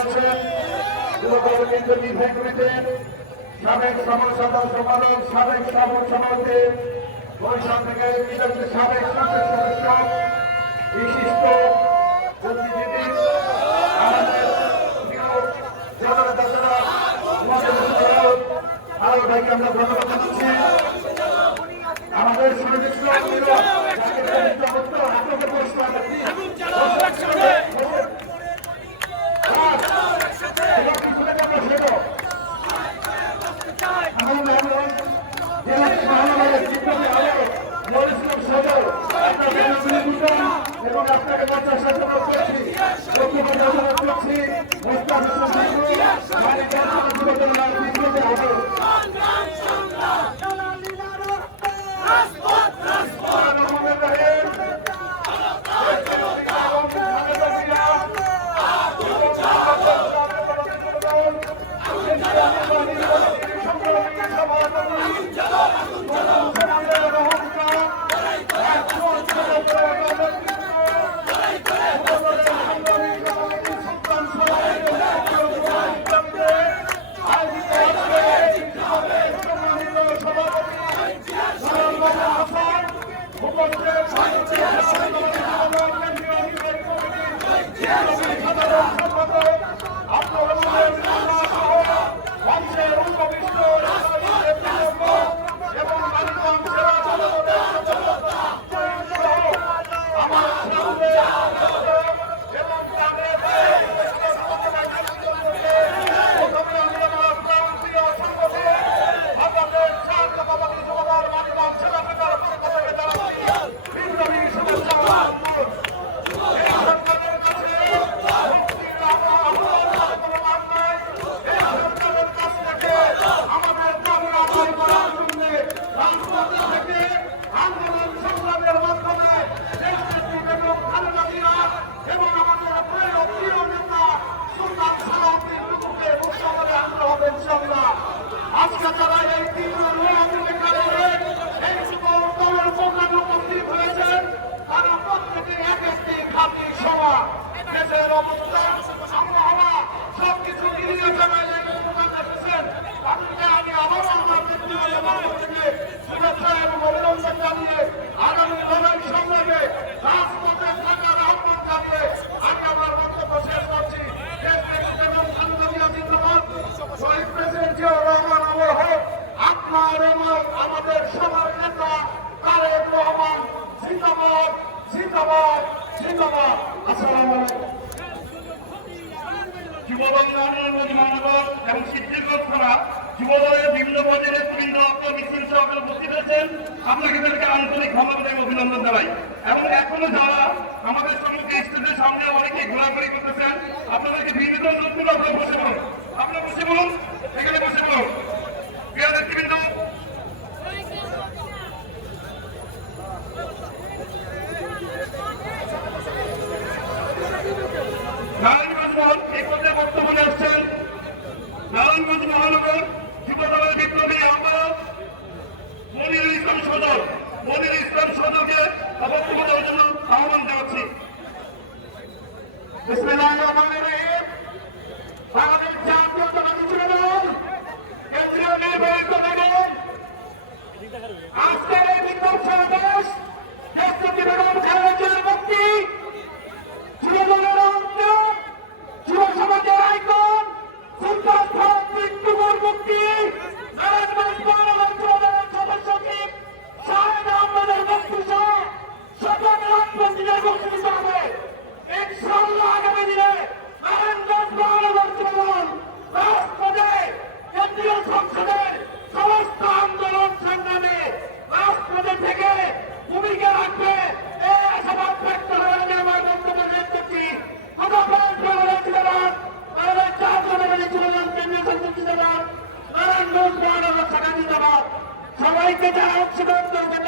আছেন যুব কেন্দ্র নির্বাহী কমিটির সাবেক সম্পাদক সাবেক সভাপতি বরিশাল থেকে সাবেক সংসদ সদস্য বিশিষ্ট বুদ্ধিজীবী আমাদের জননেতা আরো ভাইকে আমরা ধন্যবাদ জানাচ্ছি। আমাদের সুনির্দিষ্ট এবং আপনাকে বাচ্চার সাথে করছি আমাদের সবার নেতা তারেক রহমান জিন্দাবাদ জিন্দাবাদ জিন্দাবাদ। আসসালামু আলাইকুম। যুবদল মহানগর এবং সিদ্ধিরগঞ্জ থানা যুবদলের বিভিন্ন পর্যায়ে বিভিন্ন মিছিল সহকারে উপস্থিত হয়েছেন। আপনাকে তাদেরকে আন্তরিক ধন্যবাদ এবং অভিনন্দন জানাই। এবং এখনো যারা আমাদের সম্মুখে স্টেজের সামনে অনেকে ঘোরাঘুরি করতেছেন আপনাদেরকে বিভিন্ন অনুরোধ করবো আপনারা বসে বলুন, আপনারা বসে বলুন, এখানে বসে বলুন। প্রিয় নেতৃবৃন্দ, নারায়ণগঞ্জ এই পর্যায়ে বক্তব্য নিয়ে আসছেন নারায়ণগঞ্জ মহানগর যুবদলের বিপ্লবী আহ্বায়ক মনিরুল ইসলাম সদর। মনিরুল ইসলাম সদরকে বক্তব্য দেওয়ার জন্য আহ্বান জানাচ্ছি। বাংলাদেশ জাতীয়তাবাদী যুবদল কেন্দ্রীয় নির্বাহী কমিটি আজকের এই বিক্ষোভ সমাবেশ দেশটি বেগম খালেদা জিয়ার মুক্তি, যুবদলের অন্তর, যুব সমাজের আইকন সুলতান খান মৃত্যুর মুক্তি, নারায়ণগঞ্জ মহানগর যুবদলের সদস্য সচিব শাহেদ আহমেদের মুক্তি সহ সকল রাজনীতির মুক্তি দিতে হবে। ইনশাআল্লাহ আগামী দিনে নারায়ণগঞ্জ মহানগর যুবদল রাজপথে কেন্দ্রীয় সংসদের সমস্ত আন্দোলন সংগ্রামে রাজপথে থেকে ভূমিকা রাখবে। এই আশাবাদ ব্যক্ত করে আমি আমার বক্তব্য শেষ করছি। সবাইকে যারা অংশগ্রহণ করবেন